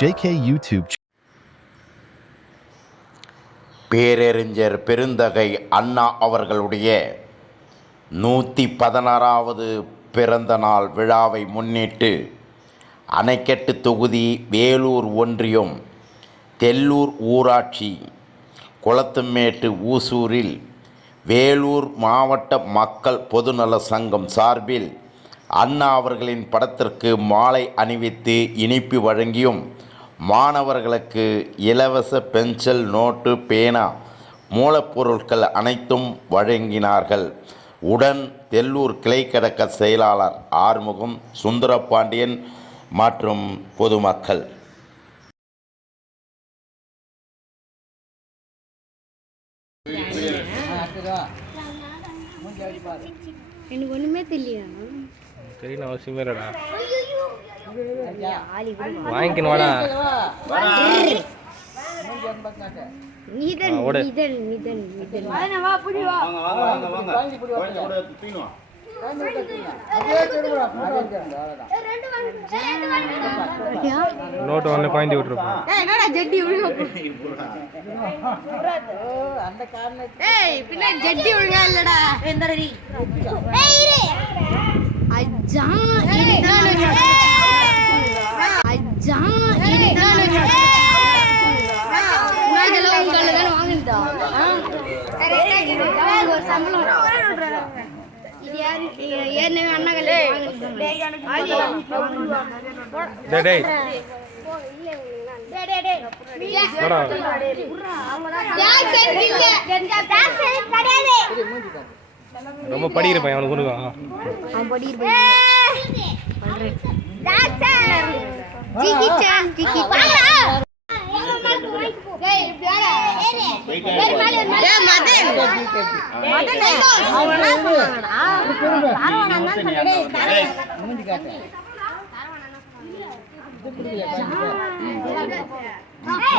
JK YouTube. பேரறிஞர் பெருந்தகை அண்ணா அவர்களுடைய 116வது பிறந்த நாள் விழாவை முன்னிட்டு அணைக்கட்டு தொகுதி வேலூர் ஒன்றியம் தெல்லூர் ஊராட்சி குளத்துமேட்டு ஊசூரில் வேலூர் மாவட்ட மக்கள் பொதுநல சங்கம் சார்பில் அண்ணா அவர்களின் படத்திற்கு மாலை அணிவித்து இனிப்பு வழங்கியும் மாணவர்களுக்கு இலவச பென்சில், நோட்டு, பேனா, மூலப்பொருட்கள் அனைத்தும் வழங்கினார்கள். உடன் தெல்லூர் கிளைக்கழக செயலாளர் ஆறுமுகம், சுந்தரபாண்டியன் மற்றும் பொதுமக்கள். எனக்கு ஒண்ணுமே தெரியல. தெரியல அவசியமே இல்லடா. வாங்கிக்கணும் வாடா. நீதன் நீதன் நீதன் நீதன் வா புடி வா. வாங்க வாங்க வாங்கி புடி வா. பீனோ. நோட் ஒன்னு பாயிண்ட் விட்டுருப்பா. என்னடா ஜெட்டி உள்ள அந்த காரணம். ஏய் பின்ன ஜெட்டி ஒழுங்கா இல்லடா. எந்தரடி. ஏய் இரு. அஜா இதுதான் அஜா இதுதான் நாங்கல உங்கள தான் வாங்குறதா. ஒரு சம்பளம் இது யாரு ஏற்கனவே அண்ணா கல்லே வாங்குறதா. டேய் டேய் ரொம்ப படிக்கிற பையன் அவனுக்கு கொடுங்க. அவன் படிக்கிற பையன் ஜிகி சான் ஜிகி வாடா. டேய் யாரா டேய் மேல மதன் மதன் அவனா சொன்னாடா. தாரவனா தான் சொன்னடே. மூஞ்சி காட்டு.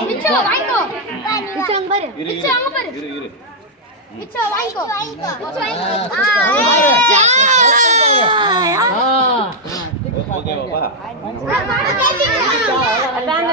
மிச்சோ வாங்கோ. மிச்சோ அங்க பாரு. மிச்சோ அங்க பாரு. இரு மிச்சோ வாங்கோ. மிச்சோ வாங்கோ. ஓகே பாப்பா. அதான்